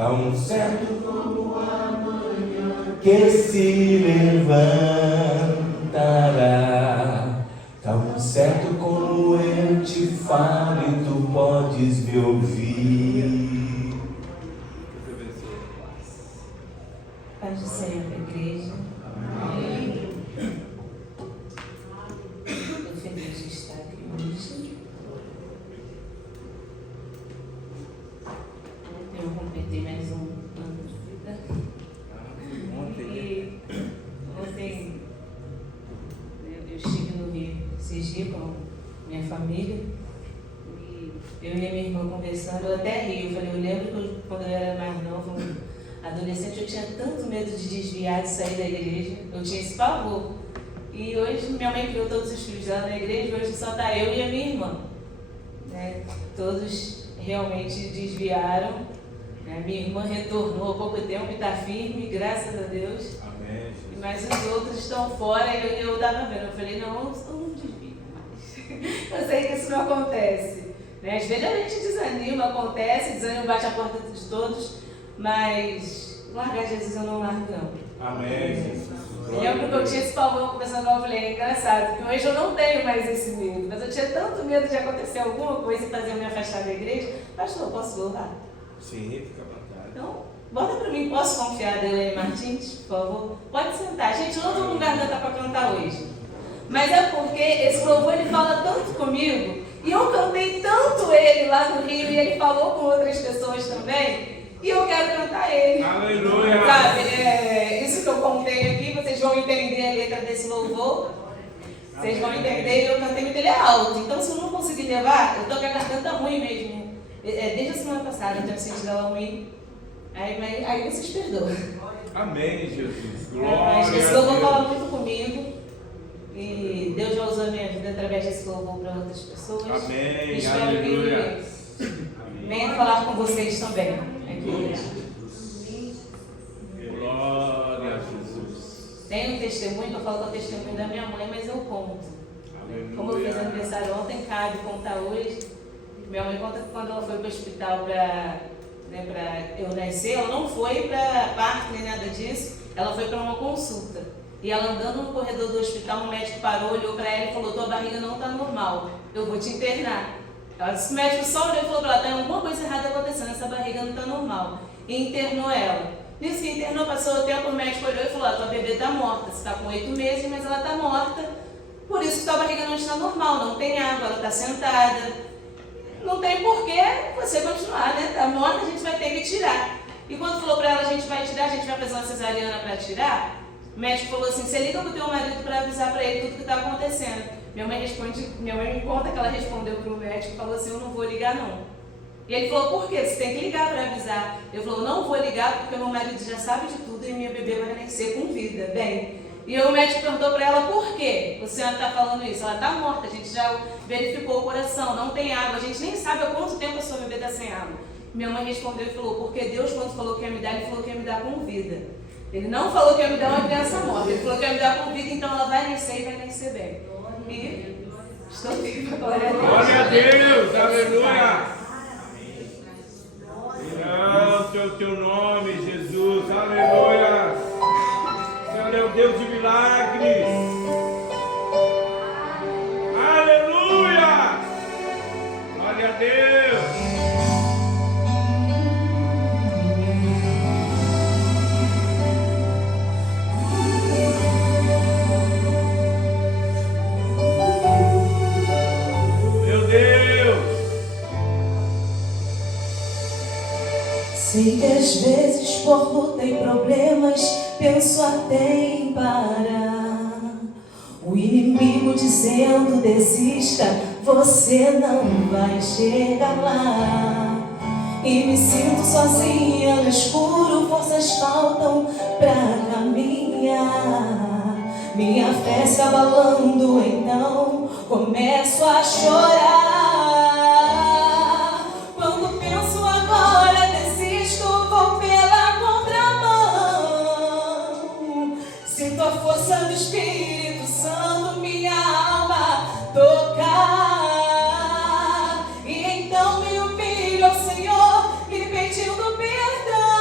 tão certo como a manhã que se levantará, tão certo como eu te falo e tu podes me ouvir. Paz do Senhor para a igreja. Amém. Estou feliz de estar aqui hoje. Eu completei mais um ano de vida. E ontem eu estive no Rio esses dias com minha família. E eu e minha irmã conversando, eu até ri. Eu falei, eu lembro que quando eu era mais nova, adolescente, eu tinha tanto medo de desviar, de sair da igreja. Eu tinha esse pavor. E hoje minha mãe criou todos os filhos dela na igreja, hoje só está eu e a minha irmã. Né? Todos realmente desviaram. Né? Minha irmã retornou há pouco tempo e está firme, graças a Deus. Amém. Mas os outros estão fora e eu estava vendo. Eu falei, não, eu não desvio mais. Eu sei que isso não acontece. Né? Às vezes a gente desanima, acontece, desânimo bate a porta de todos. Mas largar Jesus eu não largo, não. Amém, Jesus. Eu lembro que eu tinha esse pavor conversando com a mulher, é engraçado, porque hoje eu não tenho mais esse medo, mas eu tinha tanto medo de acontecer alguma coisa e fazer eu me afastar da igreja. Pastor, eu posso louvar? Sim, fica à vontade. Então, bota pra mim, posso confiar, Adelaine Martins, por favor? Pode sentar. Gente, eu não estou com garganta para cantar hoje. Mas é porque esse louvor ele fala tanto comigo, e eu cantei tanto ele lá no Rio, e ele falou com outras pessoas também. E eu quero cantar ele. Aleluia! Sabe, isso que eu contei aqui, vocês vão entender a letra desse louvor. Vocês vão entender, eu cantei muito, ele é alto. Então, se eu não conseguir levar, eu tô com a garganta ruim mesmo. Desde a semana passada eu tenho sentido ela ruim. Aí vocês perdoam. Amém, Jesus. Mas Glória esse a louvor Deus. fala muito comigo. E Deus já usou a minha vida através desse louvor para outras pessoas. Amém, Espero aleluia. que venha falar com vocês também. Glória a Jesus. Tem um testemunho, eu falo que é o testemunho da minha mãe, mas eu conto. Como eu fiz aniversário ontem, cabe contar hoje. Minha mãe conta que quando ela foi para o hospital para eu nascer, ela não foi para parto nem nada disso, ela foi para uma consulta. E ela andando no corredor do hospital, o médico parou, olhou para ela e falou, tua barriga não está normal, eu vou te internar. Ela disse, o médico só olhou e falou para ela, tem alguma coisa errada acontecendo, essa barriga não está normal. E internou ela. Nisso que internou, passou o tempo, o médico olhou e falou, tua bebê está morta, você está com 8 meses, mas ela está morta, por isso que tua barriga não está normal, não tem água, ela está sentada, não tem porquê você continuar, né? Está morta, a gente vai ter que tirar. E quando falou para ela, a gente vai tirar, a gente vai fazer uma cesariana para tirar, o médico falou assim, você liga para o teu marido para avisar para ele tudo que está acontecendo. Minha mãe me conta que ela respondeu para o médico e falou assim, eu não vou ligar não. E ele falou, por quê? Você tem que ligar para avisar. Eu falou, não vou ligar porque meu marido já sabe de tudo e minha bebê vai nascer com vida. Bem, e o médico perguntou para ela, por quê a senhora está falando isso? Ela está morta, a gente já verificou o coração, não tem água, a gente nem sabe há quanto tempo a sua bebê está sem água. Minha mãe respondeu e falou, porque Deus quando falou que ia me dar, ele falou que ia me dar com vida. Ele não falou que ia me dar uma criança morta, ele falou que ia me dar com vida, então ela vai nascer e vai nascer bem. E estou viva, glória a Deus. Glória a Deus, aleluia. Santo é o teu nome, Jesus, aleluia. O Senhor é o Deus de milagres. Aleluia. Glória a Deus. Sei que às vezes por luta e problemas penso até em parar. O inimigo dizendo desista, você não vai chegar lá. E me sinto sozinha no escuro, forças faltam pra caminhar. Minha fé se abalando, então começo a chorar. Quando penso agora desisto, vou pela contramão. Sinto a força do Espírito Santo minha alma tocar. E então me humilho ao Senhor, me pedindo perdão.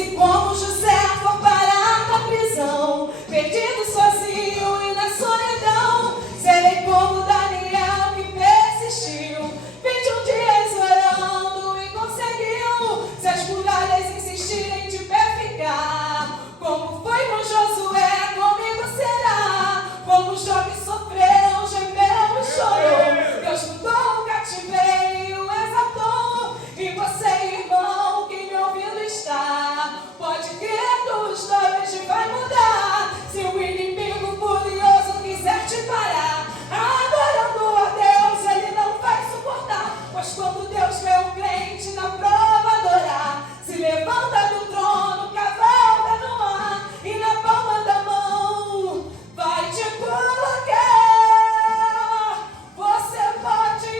Se como José for parar na prisão, perdido sozinho e na solidão, serei como Daniel que persistiu 21 dias orando e conseguiu. Se as muralhas insistirem de pé ficar, como foi com Josué, comigo será. Como Jó que sofreu, gemeu e chorou, Deus mudou o cativeiro, exaltou. E você, irmão, que me ouvindo está, pode crer, tua história hoje vai mudar. Se o inimigo furioso quiser te parar, adorando a Deus, ele não vai suportar. Pois quando Deus vê o crente na prova adorar, se levanta do trono, cavalga no ar, e na palma da mão vai te colocar. Você pode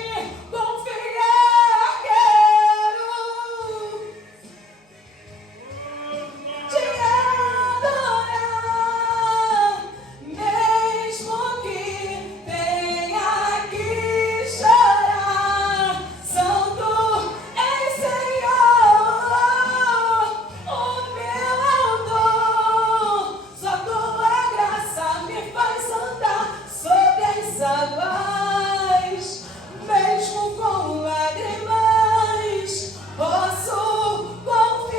confiar, quero te adorar, mesmo que tenha que chorar. Santo é Senhor, o meu autor. Só tua graça me faz andar sobre as águas, mesmo com lágrimas, posso confiar.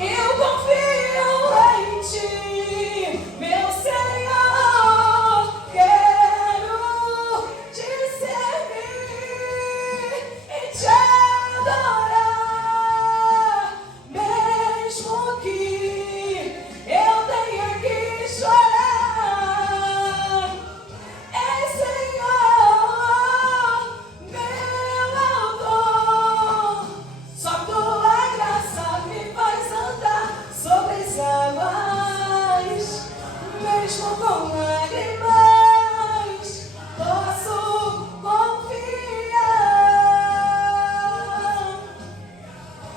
Eu confio em ti, meu Senhor. Quero te servir e te adorar, mesmo que eu tenha que chorar. É Senhor, meu autor. Só tua graça me faz andar sobre as águas, mesmo com lágrimas, posso confiar.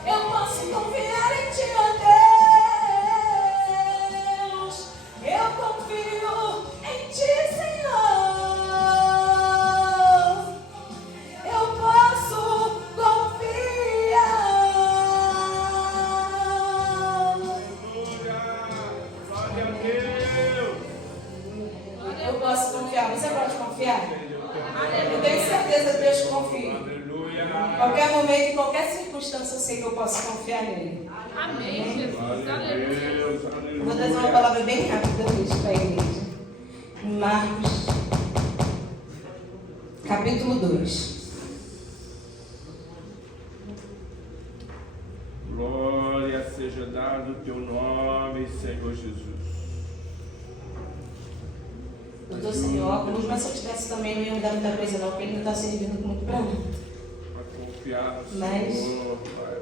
Eu posso confiar em ti, ó Deus. Eu confio em ti, Senhor. Eu posso confiar. Glória a Deus. Eu posso confiar. Você pode confiar? Eu tenho certeza que Deus confia. Aleluia. Qualquer momento, em qualquer circunstância, eu sei que eu posso confiar nele. Amém, Jesus. Glória a Aleluia. Deus. Eu vou trazer uma Aleluia. palavra bem rápida hoje para a igreja. Em Marcos, capítulo 2. Glória seja dado o teu nome, Senhor Jesus. Eu estou sem óculos, mas se eu tivesse também não ia mudar muita coisa não, porque ele não está servindo muito para mim. Para confiar no Mas- Senhor, Pai.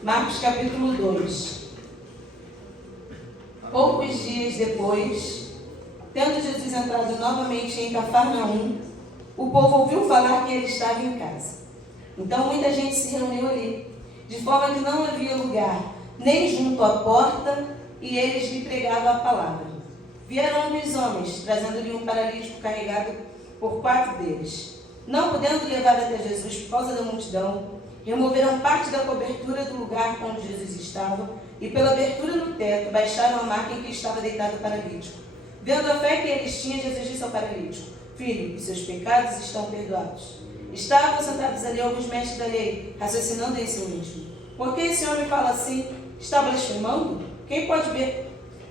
Marcos capítulo 2. Poucos dias depois, tendo Jesus entrado novamente em Cafarnaum, o povo ouviu falar que ele estava em casa. Então muita gente se reuniu ali, de forma que não havia lugar, nem junto à porta, e eles lhe pregavam a palavra. Vieram alguns homens, trazendo-lhe um paralítico carregado por 4 deles. Não podendo levar até Jesus por causa da multidão, removeram parte da cobertura do lugar onde Jesus estava e, pela abertura no teto, baixaram a maca em que estava deitado o paralítico. Vendo a fé que eles tinham, Jesus disse ao paralítico: Filho, os seus pecados estão perdoados. Estavam sentados ali alguns mestres da lei, raciocinando em seu íntimo: por que esse homem fala assim? Está blasfemando? Quem pode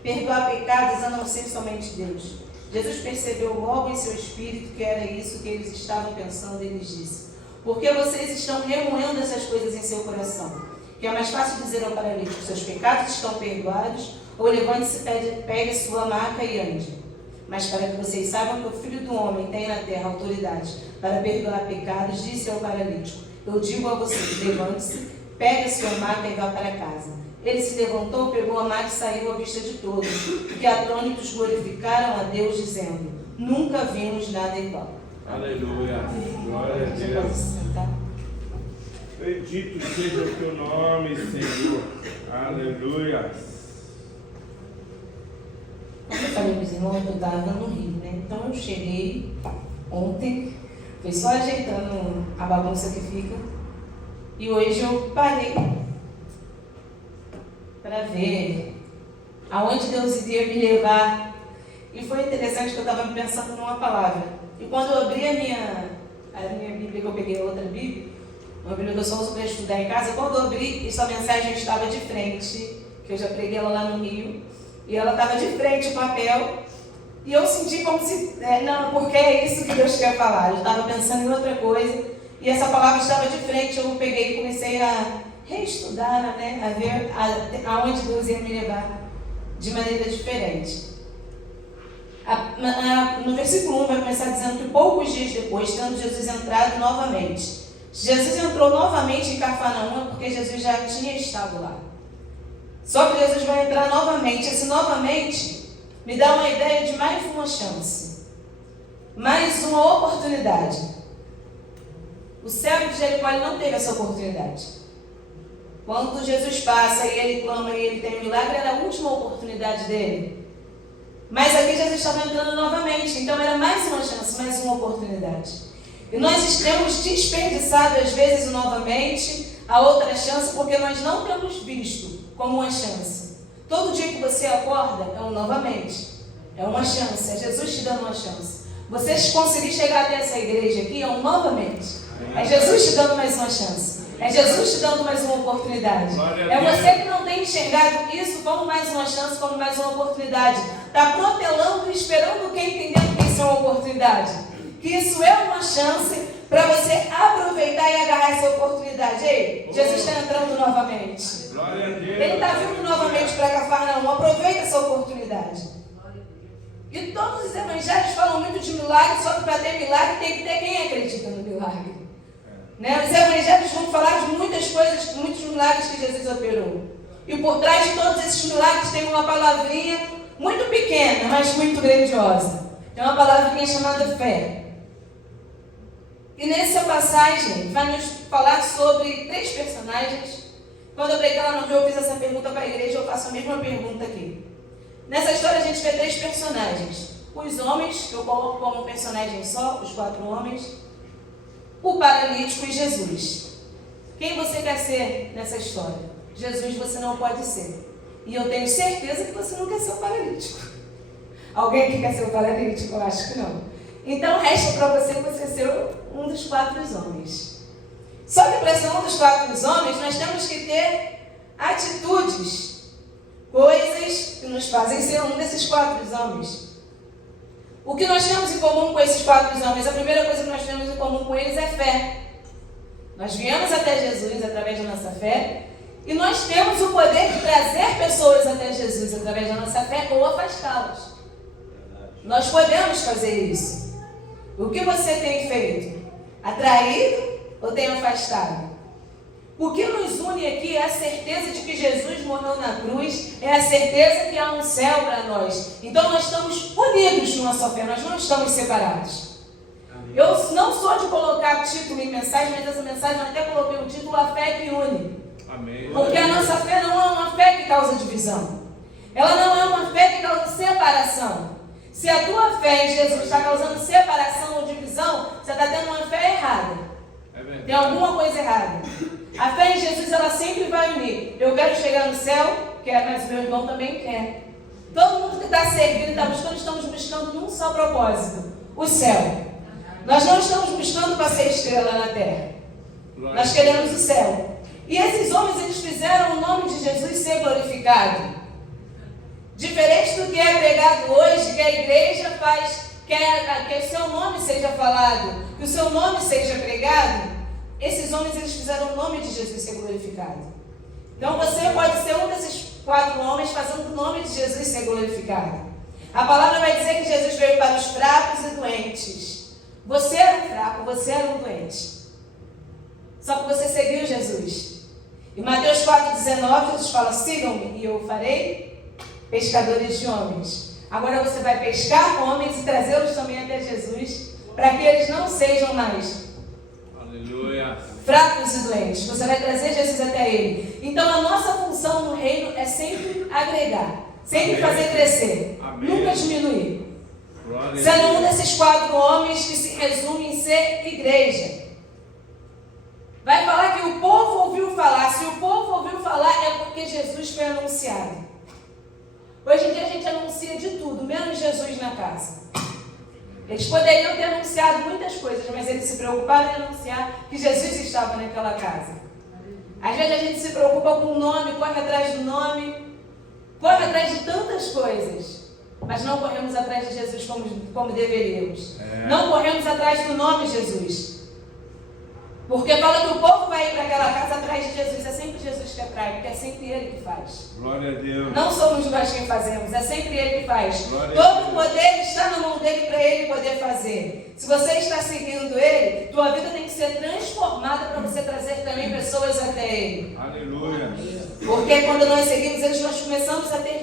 perdoar pecados a não ser somente Deus? Jesus percebeu logo em seu espírito que era isso que eles estavam pensando e lhes disse: por que vocês estão remoendo essas coisas em seu coração? Que é mais fácil dizer ao paralítico: seus pecados estão perdoados, ou levante-se, pegue sua maca e ande. Mas para que vocês saibam que o Filho do Homem tem na terra autoridade para perdoar pecados, disse ao paralítico: eu digo a você, levante-se, pegue sua maca e vá para casa. Ele se levantou, pegou a maca e saiu à vista de todos, que atônitos glorificaram a Deus, dizendo: nunca vimos nada igual. Aleluia. Glória a Você pode Deus. se sentar. Bendito seja o teu nome, Senhor. Aleluia. Como eu falei para os irmãos, eu estava no Rio, né? Então eu cheguei ontem, Foi só ajeitando a bagunça que fica. E hoje eu parei para ver aonde Deus iria me levar. E foi interessante que eu estava pensando numa palavra. E quando eu abri a minha Bíblia, que eu peguei outra Bíblia, uma Bíblia que eu só uso para estudar em casa, quando eu abri, essa mensagem estava de frente, que eu já preguei ela lá no Rio, e ela estava de frente o papel, e eu senti como se, não, porque é isso que Deus quer falar. Eu estava pensando em outra coisa, e essa palavra estava de frente, eu peguei e comecei a reestudar, né, a ver aonde Deus ia me levar de maneira diferente. No versículo 1 vai começar dizendo que poucos dias depois, tendo Jesus entrado novamente. Jesus entrou novamente em Cafarnaum porque Jesus já tinha estado lá. Só que Jesus vai entrar novamente. Esse novamente me dá uma ideia de mais uma chance, mais uma oportunidade. O cego de Jericó não teve essa oportunidade. Quando Jesus passa e ele clama e ele tem um milagre, era a última oportunidade dele. Mas aqui Jesus estava entrando novamente, então era mais uma chance, mais uma oportunidade. E nós temos desperdiçado às vezes novamente a outra chance, porque nós não temos visto como uma chance. Todo dia que você acorda é um novamente, é uma chance, é Jesus te dando uma chance. Você conseguir chegar até essa igreja aqui é um novamente, é Jesus te dando mais uma chance. É Jesus te dando mais uma oportunidade. É você que não tem enxergado isso como mais uma chance, como mais uma oportunidade. Está protelando e esperando quem entendendo que isso é uma oportunidade. Que isso é uma chance para você aproveitar e agarrar essa oportunidade. Ei, Jesus está entrando novamente. Ele está vindo novamente para Cafarnaum. Aproveita essa oportunidade. E todos os evangelhos falam muito de milagre, só que para ter milagre tem que ter quem acredita no milagre. Né? Os evangelhos vão falar de muitas coisas, muitos milagres que Jesus operou. E por trás de todos esses milagres tem uma palavrinha muito pequena, mas muito grandiosa. Tem uma palavrinha chamada fé. E nessa passagem vai nos falar sobre 3 personagens. Quando eu preguei lá no Rio, eu fiz essa pergunta para a igreja, eu faço a mesma pergunta aqui. Nessa história a gente vê 3 personagens. Os homens, que eu coloco como personagem só, os 4 homens. O paralítico e Jesus. Quem você quer ser nessa história? Jesus você não pode ser. E eu tenho certeza que você não quer ser o paralítico. Alguém que quer ser o paralítico? Eu acho que não. Então resta para você ser um dos 4 homens. Só que para ser um dos 4 homens, nós temos que ter atitudes, coisas que nos fazem ser um desses 4 homens. O que nós temos em comum com esses 4 homens? A primeira coisa que nós temos em comum com eles é fé. Nós viemos até Jesus através da nossa fé e nós temos o poder de trazer pessoas até Jesus através da nossa fé ou afastá-las. Nós podemos fazer isso. O que você tem feito? Atraído ou tem afastado? O que nos une aqui é a certeza de que Jesus morreu na cruz, é a certeza que há um céu para nós. Então nós estamos unidos numa só fé, nós não estamos separados. Amém. Eu não sou de colocar título em mensagem, mas essa mensagem eu até coloquei o título A Fé que Une. Amém. Porque a nossa fé não é uma fé que causa divisão. Ela não é uma fé que causa separação. Se a tua fé em Jesus está causando separação ou divisão, você está tendo uma fé errada. Tem alguma coisa errada. A fé em Jesus, ela sempre vai unir. Eu quero chegar no céu, quero, mas meu irmão também quer. Todo mundo que está servindo e está buscando, estamos buscando num só propósito: o céu. Nós não estamos buscando para ser estrela na terra. Nós queremos o céu. E esses homens, eles fizeram o nome de Jesus ser glorificado. Diferente do que é pregado hoje, que a igreja faz, que o seu nome seja falado, que o seu nome seja pregado. Esses homens, eles fizeram o nome de Jesus ser glorificado. Então você pode ser um desses 4 homens fazendo o nome de Jesus ser glorificado. A palavra vai dizer que Jesus veio para os fracos e doentes. Você era um fraco, você era um doente. Só que você seguiu Jesus. Em Mateus 4,19, Jesus fala: sigam-me e eu farei pescadores de homens. Agora você vai pescar homens e trazê-los também até Jesus, para que eles não sejam mais fracos e doentes. Você vai trazer Jesus até ele. Então a nossa função no reino é sempre agregar, sempre fazer crescer, nunca diminuir. Sendo um desses 4 homens que se resume em ser igreja. Vai falar que o povo ouviu falar. Se o povo ouviu falar, é porque Jesus foi anunciado. Hoje em dia a gente anuncia de tudo, menos Jesus na casa. Eles poderiam ter anunciado muitas coisas, mas eles se preocuparam em anunciar que Jesus estava naquela casa. Às vezes a gente se preocupa com o nome, corre atrás do nome, corre atrás de tantas coisas, mas não corremos atrás de Jesus como deveríamos. Não corremos atrás do nome Jesus. Porque fala que o povo vai ir para aquela casa atrás de Jesus. É sempre Jesus que atrai, porque é sempre Ele que faz. Glória a Deus. Não somos nós quem fazemos, é sempre Ele que faz. Glória Todo o poder está na mão dEle para Ele poder fazer. Se você está seguindo Ele, tua vida tem que ser transformada para você trazer também pessoas até Ele. Aleluia. Porque quando nós seguimos Ele, nós começamos a ter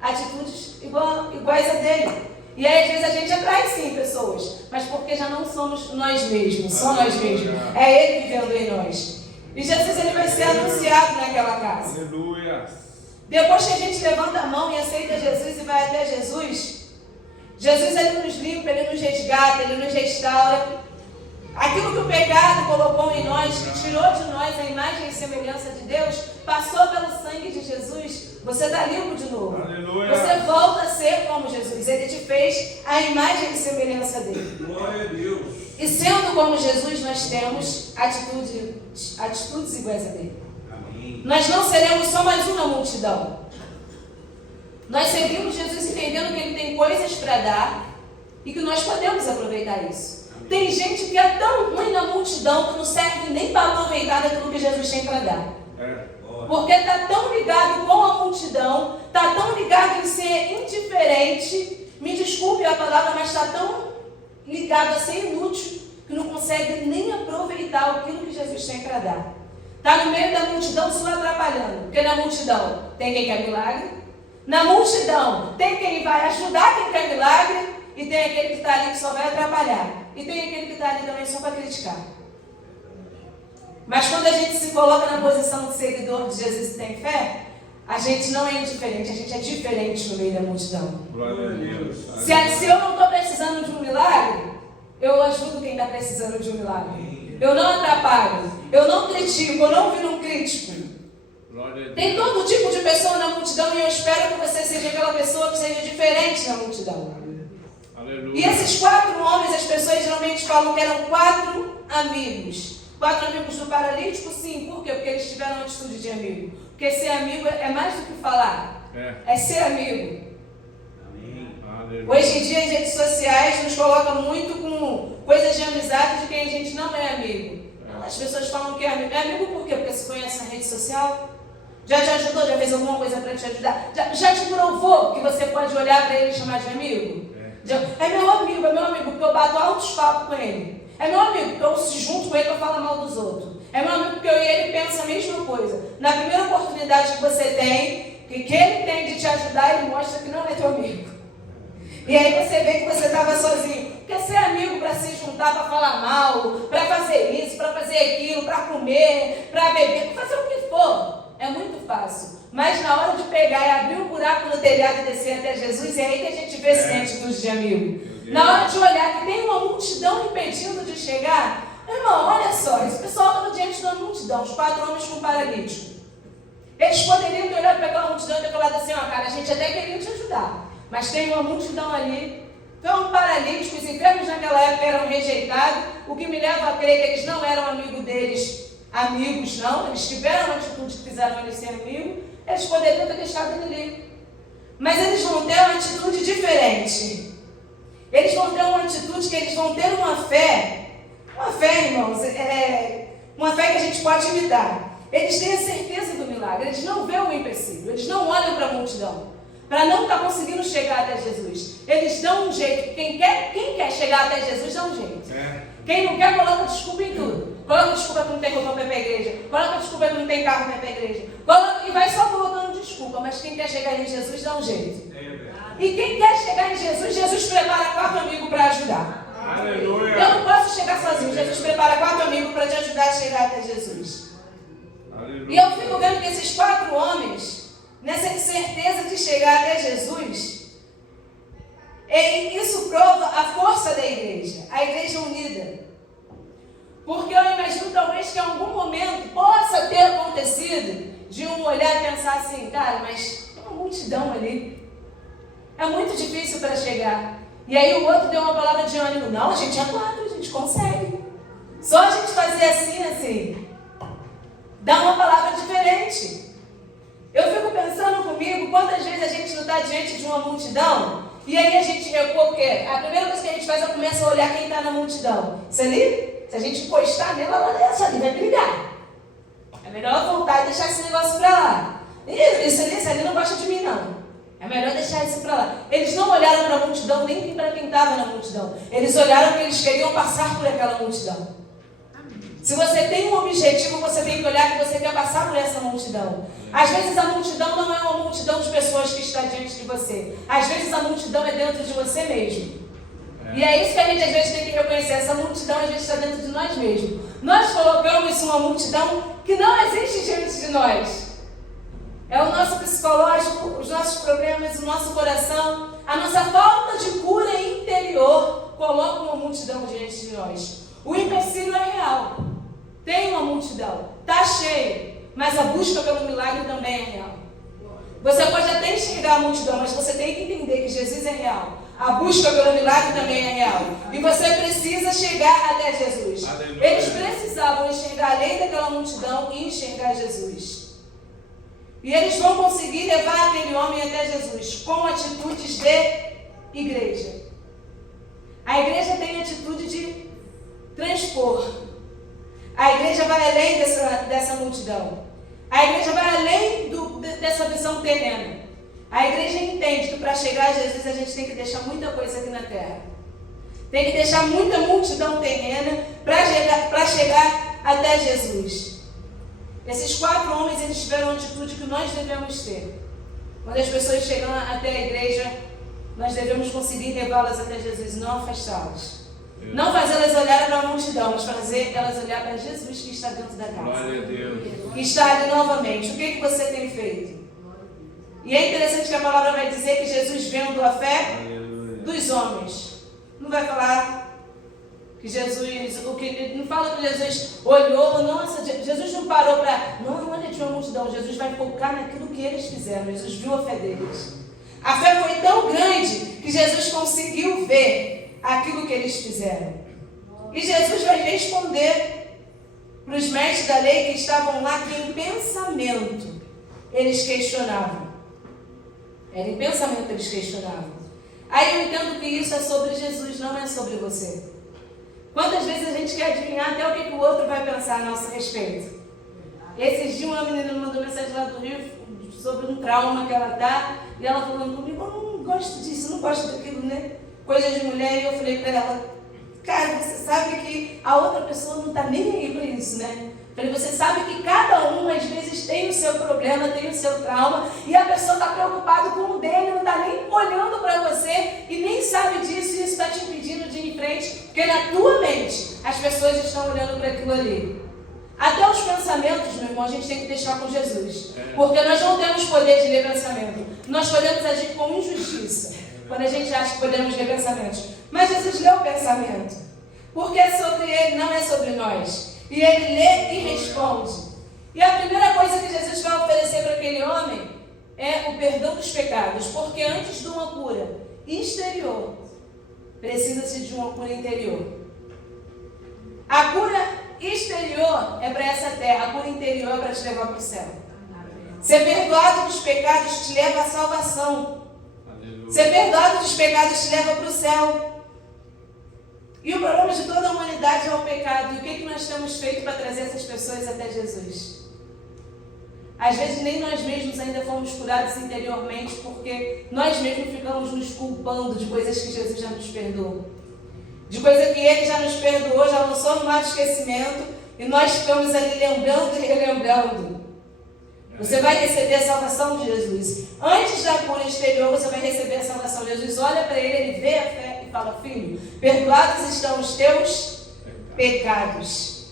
atitudes iguais a dele. E aí, às vezes, a gente atrai sim pessoas, mas porque já não somos nós mesmos, só nós mesmos. É Ele vivendo em nós. E Jesus, Ele vai ser anunciado naquela casa. Aleluia. Depois que a gente levanta a mão e aceita Jesus e vai até Jesus, Jesus, Ele nos limpa, Ele nos resgata, Ele nos restaura. Aquilo que o pecado colocou em nós, que tirou de nós a imagem e semelhança de Deus, passou pelo sangue de Jesus, você está limpo de novo. Aleluia. Você volta a ser como Jesus. Ele te fez a imagem e semelhança dele. Glória a Deus. E sendo como Jesus, nós temos atitudes iguais a dele. Amém. Nós não seremos só mais uma multidão. Nós seguimos Jesus entendendo que Ele tem coisas para dar e que nós podemos aproveitar isso. Tem gente que é tão ruim na multidão que não serve nem para aproveitar daquilo que Jesus tem para dar. Porque está tão ligado com a multidão, está tão ligado em ser indiferente, me desculpe a palavra, mas está tão ligado a ser inútil que não consegue nem aproveitar aquilo que Jesus tem para dar. Está no meio da multidão só atrapalhando, porque na multidão tem quem quer milagre, na multidão tem quem vai ajudar quem quer milagre, e tem aquele que está ali que só vai atrapalhar. E tem aquele que está ali também só para criticar. Mas quando a gente se coloca na posição de seguidor de Jesus e tem fé, a gente não é indiferente, a gente é diferente no meio da multidão. Glória a Deus. Se eu não estou precisando de um milagre, eu ajudo quem está precisando de um milagre. Eu não atrapalho, eu não critico, eu não viro um crítico. Glória a Deus. Tem todo tipo de pessoa na multidão e eu espero que você seja aquela pessoa que seja diferente na multidão. Aleluia. E esses 4 homens, as pessoas geralmente falam que eram 4 amigos. 4 amigos do paralítico, sim. Por quê? Porque eles tiveram uma atitude de amigo. Porque ser amigo é mais do que falar. É ser amigo. Amém. Aleluia. Hoje em dia, as redes sociais nos colocam muito com coisas de amizade de quem a gente não é amigo. As pessoas falam que é amigo. É amigo por quê? Porque se conhece na rede social. Já te ajudou? Já fez alguma coisa para te ajudar? Já te provou que você pode olhar para ele e chamar de amigo? É meu amigo, porque eu bato altos papos com ele. É meu amigo, porque eu se junto com ele para falar mal dos outros. É meu amigo, porque eu e ele pensam a mesma coisa. Na primeira oportunidade que você tem, que ele tem de te ajudar, ele mostra que não é teu amigo. E aí você vê que você estava sozinho. Porque ser amigo para se juntar, para falar mal, para fazer isso, para fazer aquilo, para comer, para beber, para fazer o que for, é muito fácil. Mas na hora de pegar e abrir um buraco no telhado e descer até Jesus, é aí que a gente vê se tem atitude de amigo. Na hora de olhar que tem uma multidão impedindo de chegar, irmão, olha só, esse pessoal estava diante de uma multidão, os 4 homens com paralítico. Eles poderiam ter olhado para aquela multidão e ter falado assim, ó, cara, a gente até queria te ajudar, mas tem uma multidão ali. Então, paralíticos, os enfermos naquela época eram rejeitados, o que me leva a crer que eles não eram amigos deles, amigos não, eles tiveram uma atitude que fizeram eles ser amigos, eles poderiam ter deixado ele ali. Mas eles vão ter uma atitude diferente. Eles vão ter uma atitude que eles vão ter uma fé, irmãos, uma fé que a gente pode imitar. Eles têm a certeza do milagre, eles não veem o empecilho, eles não olham para a multidão, para não estar conseguindo chegar até Jesus. Eles dão um jeito, quem quer chegar até Jesus dá um jeito. Quem não quer, coloca desculpa em tudo. Coloca desculpa que não tem roupa para ir para a igreja. Coloca desculpa que não tem carro para ir para a igreja. E vai só colocando desculpa. Mas quem quer chegar em Jesus dá um jeito. E quem quer chegar em Jesus, Jesus prepara 4 amigos para ajudar. Aleluia. Eu não posso chegar sozinho. Jesus prepara 4 amigos para te ajudar a chegar até Jesus. Aleluia. E eu fico vendo que esses 4 homens, nessa certeza de chegar até Jesus, E isso prova a força da igreja, a igreja unida. Porque eu imagino talvez que em algum momento possa ter acontecido de um olhar e pensar assim, cara, mas tem uma multidão ali. É muito difícil para chegar. E aí o outro deu uma palavra de ânimo. Não, a gente é 4, a gente consegue. Só a gente fazer assim. Dá uma palavra diferente. Eu fico pensando comigo, quantas vezes a gente não está diante de uma multidão e aí a gente recua o quê? A primeira coisa que a gente faz é começar a olhar quem está na multidão. Isso ali, se a gente encostar nela, ela ali vai brigar. É melhor voltar e deixar esse negócio para lá. Isso ali não gosta de mim, não. É melhor deixar isso para lá. Eles não olharam para a multidão, nem para quem estava na multidão. Eles olharam que eles queriam passar por aquela multidão. Se você tem um objetivo, você tem que olhar que você quer passar por essa multidão. Às vezes a multidão não é uma multidão de pessoas que está diante de você. Às vezes a multidão é dentro de você mesmo. E é isso que a gente às vezes tem que reconhecer. Essa multidão às vezes está dentro de nós mesmos. Nós colocamos uma multidão que não existe diante de nós. É o nosso psicológico, os nossos problemas, o nosso coração, a nossa falta de cura interior coloca uma multidão diante de nós. O empecilho é real. Tem uma multidão, está cheio, mas a busca pelo milagre também é real. Você pode até enxergar a multidão, mas você tem que entender que Jesus é real. A busca pelo milagre também é real. E você precisa chegar até Jesus. Aleluia. Eles precisavam enxergar além daquela multidão e enxergar Jesus. E eles vão conseguir levar aquele homem até Jesus com atitudes de igreja. A igreja tem atitude de transpor. A igreja vai além dessa multidão. A igreja vai além dessa visão terrena. A igreja entende que para chegar a Jesus a gente tem que deixar muita coisa aqui na terra. Tem que deixar muita multidão terrena para chegar até Jesus. Esses 4 homens, eles tiveram uma atitude que nós devemos ter. Quando as pessoas chegam até a igreja, nós devemos conseguir levá-las até Jesus, não afastá-las. Não fazê-las olhar para a multidão, mas fazer elas olhar para Jesus que está dentro da casa. Glória a Deus. Que está ali novamente. O que você tem feito? E é interessante que a palavra vai dizer que Jesus vendo a fé dos homens. Não vai falar que Jesus, não fala que Jesus olhou, nossa, Jesus não parou para, não, olha, tinha uma multidão. Jesus vai focar naquilo que eles fizeram. Jesus viu a fé deles. A fé foi tão grande que Jesus conseguiu ver aquilo que eles fizeram. E Jesus vai responder para os mestres da lei que estavam lá, que em pensamento eles questionavam. Era em pensamento eles questionavam. Aí eu entendo que isso é sobre Jesus, não é sobre você. Quantas vezes a gente quer adivinhar até o que o outro vai pensar a nosso respeito? Esses dias uma menina me mandou mensagem lá do Rio sobre um trauma que ela está, e ela falando comigo, eu não gosto disso, não gosto daquilo, né? Coisa de mulher. E eu falei para ela, cara, você sabe que a outra pessoa não está nem aí para isso, né? Falei, você sabe que cada um às vezes tem o seu problema, tem o seu trauma, e a pessoa está preocupada com o dele, não está nem olhando para você e nem sabe disso, e isso está te impedindo de ir em frente, porque na tua mente as pessoas estão olhando para aquilo ali. Até os pensamentos, meu irmão, a gente tem que deixar com Jesus, porque nós não temos poder de ler pensamento, nós podemos agir com injustiça quando a gente acha que podemos ler pensamentos, mas Jesus lê o pensamento, porque é sobre ele, não é sobre nós. E ele lê e responde. E a primeira coisa que Jesus vai oferecer para aquele homem é o perdão dos pecados. Porque antes de uma cura exterior, precisa-se de uma cura interior. A cura exterior é para essa terra, a cura interior é para te levar para o céu. Ser perdoado dos pecados te leva à salvação. Ser perdoado dos pecados te leva para o céu. E o problema de toda a humanidade é o pecado. E o que nós temos feito para trazer essas pessoas até Jesus? Às vezes nem nós mesmos ainda fomos curados interiormente, porque nós mesmos ficamos nos culpando de coisas que Jesus já nos perdoou. De coisa que Ele já nos perdoou, já lançou no mar de esquecimento, e nós ficamos ali lembrando e relembrando. Você vai receber a salvação de Jesus. Antes da cura exterior, você vai receber a salvação. Jesus olha para ele, ele vê a fé e fala, filho, perdoados estão os teus pecados.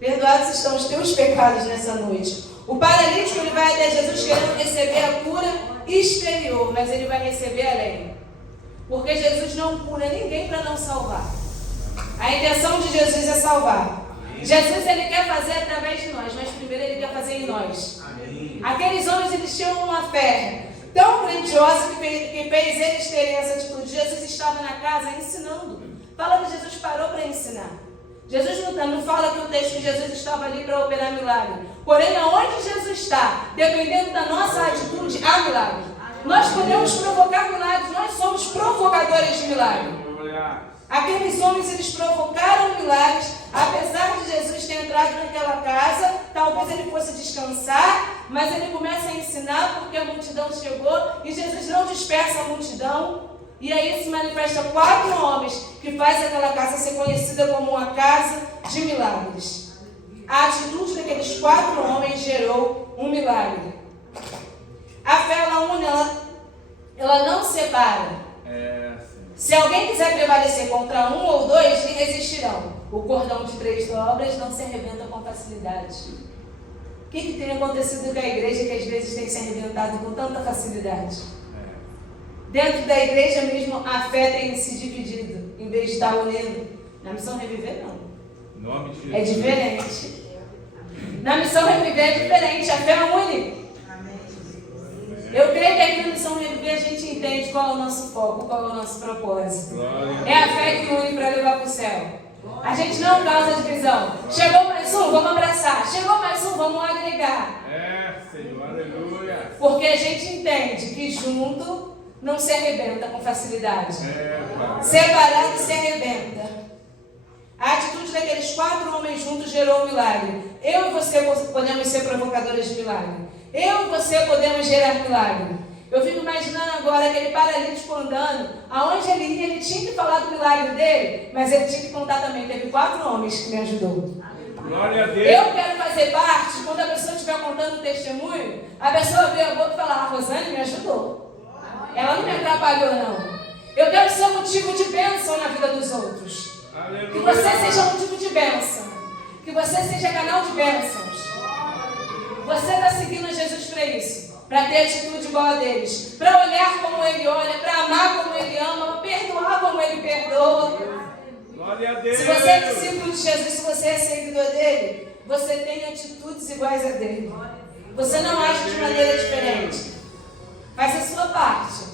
Perdoados estão os teus pecados nessa noite. O paralítico, ele vai até Jesus querendo receber a cura exterior, mas ele vai receber além. Porque Jesus não cura ninguém para não salvar. A intenção de Jesus é salvar. Jesus, ele quer fazer através de nós, mas primeiro ele quer fazer em nós. Aqueles homens, eles tinham uma fé tão grandiosa que fez eles terem essa atitude. Jesus estava na casa ensinando. Fala que Jesus parou para ensinar. Jesus não fala que o texto que Jesus estava ali para operar milagre. Porém, aonde Jesus está, dependendo da nossa atitude, há milagre. Nós podemos provocar milagres, nós somos provocadores de milagre. Aqueles homens, eles provocaram milagres, apesar de Jesus ter entrado naquela casa, talvez ele fosse descansar, mas ele começa a ensinar porque a multidão chegou e Jesus não dispersa a multidão. E aí se manifesta 4 homens que fazem aquela casa ser conhecida como uma casa de milagres. A atitude daqueles 4 homens gerou um milagre. A fé, ela une, ela não separa. Se alguém quiser prevalecer contra 1 ou 2, lhe resistirão. O cordão de 3 dobras não se arrebenta com facilidade. O que tem acontecido com a igreja que às vezes tem se arrebentado com tanta facilidade? Dentro da igreja mesmo, a fé tem se dividido, em vez de estar unindo. Na Missão Reviver, não. Nome de Jesus. É diferente. Na Missão Reviver é diferente, a fé une. Eu creio que aqui na Missão Reviver a gente entende qual é o nosso foco, qual é o nosso propósito. É a fé que une para levar para o céu. A gente não causa divisão. Chegou mais um, vamos abraçar. Chegou mais um, vamos agregar. Senhor, aleluia. Porque a gente entende que junto não se arrebenta com facilidade. Separado se arrebenta. A atitude daqueles 4 homens juntos gerou um milagre. Eu e você podemos ser provocadores de milagre. Eu e você podemos gerar milagre. Eu fico imaginando agora aquele paralítico andando, aonde ele ia, ele tinha que falar do milagre dele, mas ele tinha que contar também. Teve 4 homens que me ajudou. Glória a Deus. Eu quero fazer parte, quando a pessoa estiver contando um testemunho, a pessoa abrir a boca e falar: a Rosane me ajudou. Ela não me atrapalhou, não. Eu quero ser motivo de bênção na vida dos outros. Aleluia. Que você seja motivo de bênção. Que você seja canal de bênçãos. Você está seguindo Jesus para isso. Para ter atitude igual a deles. Para olhar como ele olha. Para amar como ele ama. Para perdoar como ele perdoa. Glória a Deus. Se você é discípulo de Jesus, se você é seguidor dele, você tem atitudes iguais a dele. Você não age de maneira diferente. Faz a sua parte.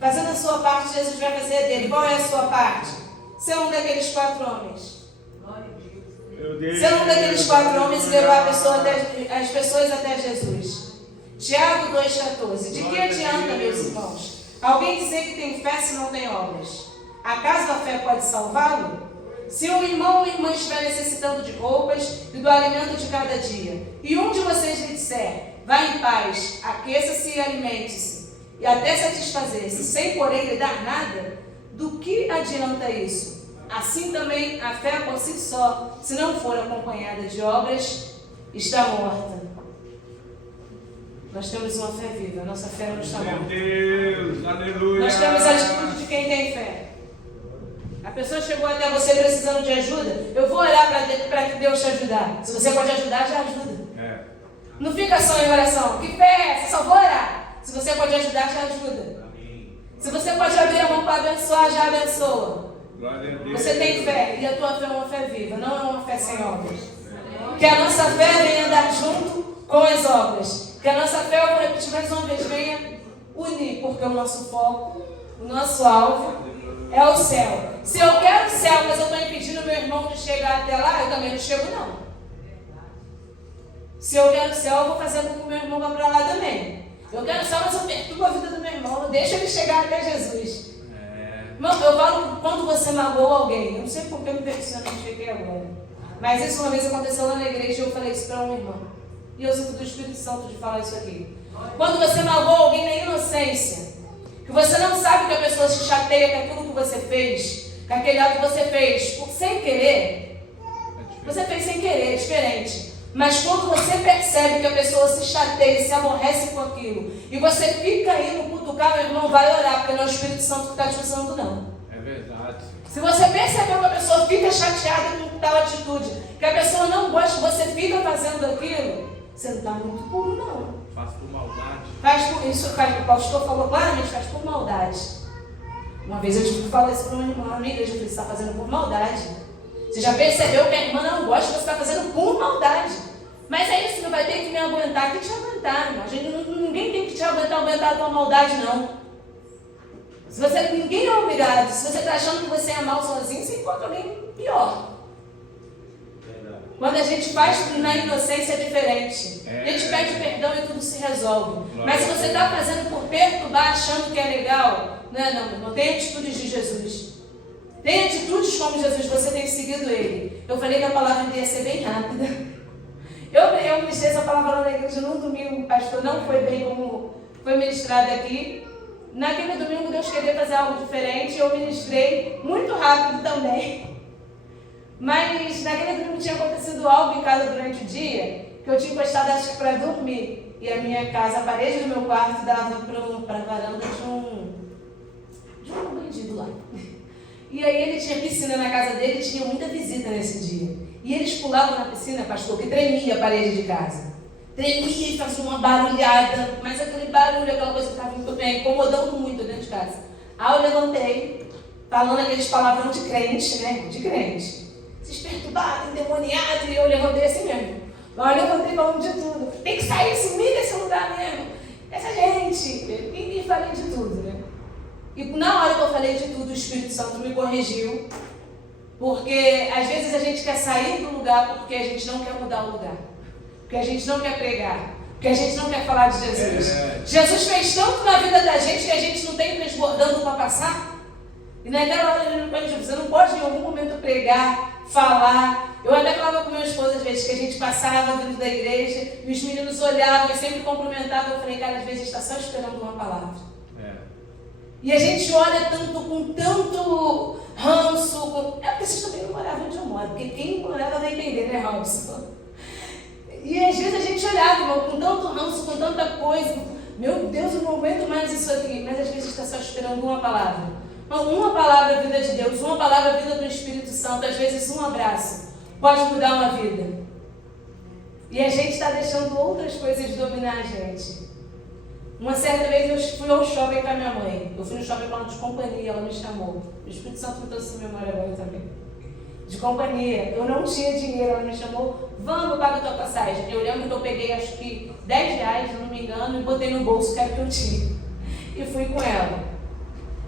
Fazendo a sua parte, Jesus vai fazer a dele. Qual é a sua parte? Ser um daqueles 4 homens. Ser um daqueles 4 homens e levar as pessoas até Jesus. Tiago 2,14. De que adianta, meus irmãos, alguém dizer que tem fé se não tem obras? Acaso a fé pode salvá-lo? Se um irmão ou irmã estiver necessitando de roupas e do alimento de cada dia, e um de vocês lhe disser: vá em paz, aqueça-se e alimente-se, e até satisfazer-se, sem porém lhe dar nada, do que adianta isso? Assim também a fé por si só, se não for acompanhada de obras, está morta. Nós temos uma fé viva, nossa fé não está morta. Meu Deus, aleluia. Nós temos a atitude de quem tem fé. A pessoa chegou até você precisando de ajuda, eu vou orar para que Deus te ajudar. Se você pode ajudar, já ajuda. Não fica só em oração. Que fé é essa? Só vou orar. Se você pode ajudar, já ajuda. Se você pode abrir a mão para abençoar, já abençoa. Você tem fé, e a tua fé é uma fé viva, não é uma fé sem obras. Que a nossa fé venha andar junto com as obras. Que a nossa fé, eu vou repetir mais uma vez, venha unir, porque o nosso foco, o nosso alvo é o céu. Se eu quero o céu, mas eu estou impedindo meu irmão de chegar até lá, eu também não chego, não. Se eu quero o céu, eu vou fazer com que o meu irmão vá para lá também. Eu quero o céu, mas eu perturbo a vida do meu irmão, não deixa ele chegar até Jesus. Irmão, eu falo quando você magoou alguém, eu não sei porque eu me personalmente aqui agora, mas isso uma vez aconteceu lá na igreja e eu falei isso para um irmão. E eu sinto do Espírito Santo de falar isso aqui. Quando você magoou alguém na inocência, que você não sabe que a pessoa se chateia com aquilo que você fez, com aquele ato que você fez sem querer, você fez sem querer, é diferente. Mas quando você percebe que a pessoa se chateia, se aborrece com aquilo, e você fica indo cutucar, meu irmão, vai orar, porque não é o Espírito Santo que está te usando, não. É verdade. Se você percebeu que a pessoa fica chateada com tal atitude, que a pessoa não gosta, você fica fazendo aquilo, você não está muito puro, não. Faz por maldade. O pastor falou claramente, faz por maldade. Uma vez eu tive que falar isso para uma irmã na minha igreja, eu falei, você está fazendo por maldade. Você já percebeu que a irmã não gosta, você está fazendo por maldade. Mas é isso, não vai ter que me aguentar, tem que te aguentar, irmão. Ninguém tem que te aguentar a tua maldade, não. Ninguém é obrigado. Se você está achando que você é mal sozinho, você encontra alguém pior. Quando a gente faz na inocência é diferente. A gente pede perdão e tudo se resolve. Mas se você está fazendo por perturbar, achando que é legal, não tem atitudes de Jesus. Tem atitudes como Jesus, você tem seguido ele. Eu falei que a palavra ia ser bem rápida. Eu ministrei essa palavra lá na igreja num domingo, pastor, não foi bem como foi ministrado aqui. Naquele domingo Deus queria fazer algo diferente, eu ministrei muito rápido também. Mas naquele domingo tinha acontecido algo em casa durante o dia, que eu tinha encostado acho que para dormir. E a minha casa, a parede do meu quarto dava para a varanda de um bandido lá. E aí ele tinha piscina na casa dele e tinha muita visita nesse dia. E eles pulavam na piscina, pastor, que tremia a parede de casa. Tremia e fazia uma barulhada, mas aquele barulho, aquela coisa que estava incomodando muito dentro de casa. Aí eu levantei, falando aqueles palavrão de crente, né? De crente. Vocês perturbados, endemoniados, e eu levantei assim mesmo. Mas eu levantei falando de tudo. Tem que sair, sumir desse lugar mesmo. Essa gente. E falei de tudo, né? E na hora que eu falei de tudo, o Espírito Santo me corrigiu. Porque às vezes a gente quer sair do lugar porque a gente não quer mudar o lugar. Porque a gente não quer pregar. Porque a gente não quer falar de Jesus. Jesus fez tanto na vida da gente que a gente não tem transbordando para passar. E naquela hora ele me disse, você não pode em algum momento pregar, falar. Eu até falava com minha esposa às vezes que a gente passava dentro da igreja e os meninos olhavam e sempre cumprimentavam. Eu falei, cara, às vezes está só esperando uma palavra. E a gente olha tanto, com tanto ranço. É porque vocês também não moravam onde eu moro. Porque quem morava vai entender, né, ranço? E às vezes a gente olhava, irmão, com tanto ranço, com tanta coisa. Meu Deus, eu não aguento mais isso aqui. Mas às vezes está só esperando uma palavra. Uma palavra vida de Deus, uma palavra vida do Espírito Santo. Às vezes um abraço pode mudar uma vida. E a gente está deixando outras coisas dominar a gente. Uma certa vez eu fui ao shopping com a minha mãe. Eu fui no shopping com ela de companhia, ela me chamou. O Espírito Santo me trouxe essa memória agora também. De companhia. Eu não tinha dinheiro, ela me chamou. Vamos, paga a tua passagem. Eu lembro que eu peguei acho que R$10, se não me engano, e botei no bolso, que era o que eu tinha. E fui com ela.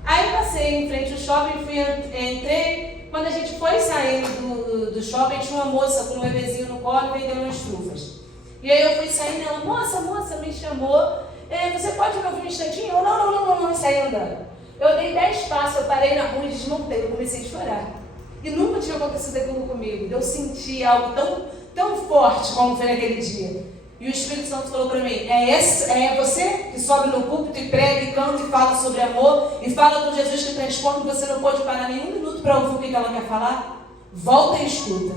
Aí passei em frente ao shopping, entrei. Quando a gente foi saindo do shopping, tinha uma moça com um bebezinho no colo e vendendo umas trufas. E aí eu fui saindo e ela, moça, me chamou. Você pode me ouvir um instantinho? Eu, não, e saí andando. Eu dei 10 passos, eu parei na rua e desmontei, eu comecei a chorar. E nunca tinha acontecido aquilo comigo. Eu senti algo tão forte como foi naquele dia. E o Espírito Santo falou para mim, é você que sobe no púlpito e prega e canta e fala sobre amor e fala do Jesus que transforma e você não pode parar nem um minuto para ouvir o que ela quer falar? Volta e escuta.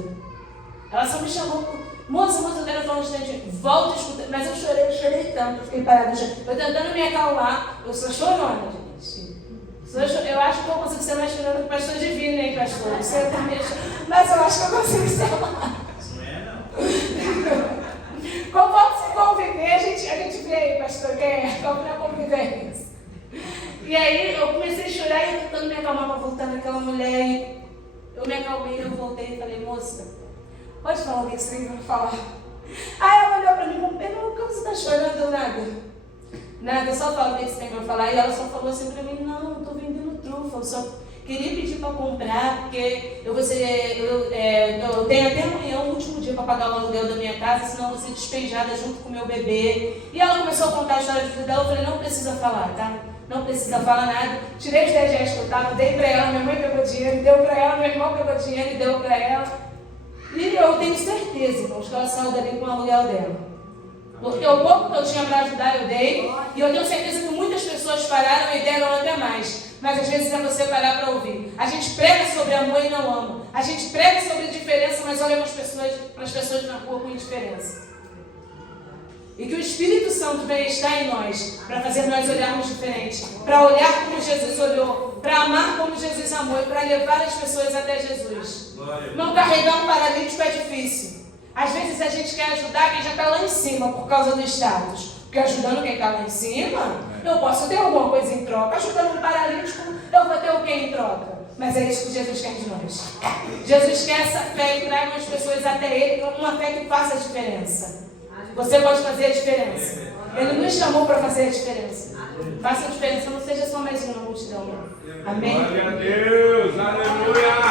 Ela só me chamou, moça, eu quero falar um instante. Volta e escuta. Mas eu chorei tanto, eu fiquei parada. Eu tentando me acalmar, eu sou chorona, gente. Eu acho que eu consigo ser mais chorona que o pastor Divino, hein, pastor? Você tá meio chorando, mas eu acho que eu consigo ser mais. Não é, não. Conforme você conviver, a gente vê aí, pastor, quem é? Como é a convivência. E aí eu comecei a chorar e eu tentando me acalmar para voltar naquela mulher. E eu me acalmei, eu voltei e falei, moça, pode falar o que você tem para falar? Aí ela olhou para mim e falou, como você está chorando? Nada, só fala o que você tem para falar. E ela só falou assim para mim, não, eu estou vendendo trufa, eu só queria pedir para comprar, porque eu tenho até amanhã, o último dia para pagar o aluguel da minha casa, senão eu vou ser despejada junto com o meu bebê. E ela começou a contar a história de vida dela, eu falei, não precisa falar, tá? Não precisa falar nada. Tirei os 10 reais que eu estava, dei para ela, minha mãe pegou dinheiro, deu para ela, meu irmão pegou dinheiro e deu para ela. E eu tenho certeza, irmãos, que ela saiu dali com o aluguel dela. Porque o pouco que eu tinha para ajudar eu dei, e eu tenho certeza que muitas pessoas pararam e deram até mais. Mas às vezes é você parar para ouvir. A gente prega sobre amor e não ama. A gente prega sobre diferença, mas olha para as pessoas na rua com indiferença. E que o Espírito Santo venha estar em nós, para fazer nós olharmos diferente, para olhar como Jesus olhou, para amar como Jesus amou e para levar as pessoas até Jesus. Não carregar um paralítico é difícil. Às vezes a gente quer ajudar quem já está lá em cima por causa do status. Porque ajudando quem está lá em cima, eu posso ter alguma coisa em troca. Ajudando um paralítico, eu vou ter o que em troca? Mas é isso que Jesus quer de nós. Jesus quer essa fé e traga as pessoas até Ele, uma fé que faça a diferença. Você pode fazer a diferença. Ele nos chamou para fazer a diferença. Faça a diferença, não seja só mais uma multidão. Amém? Glória a Deus, aleluia.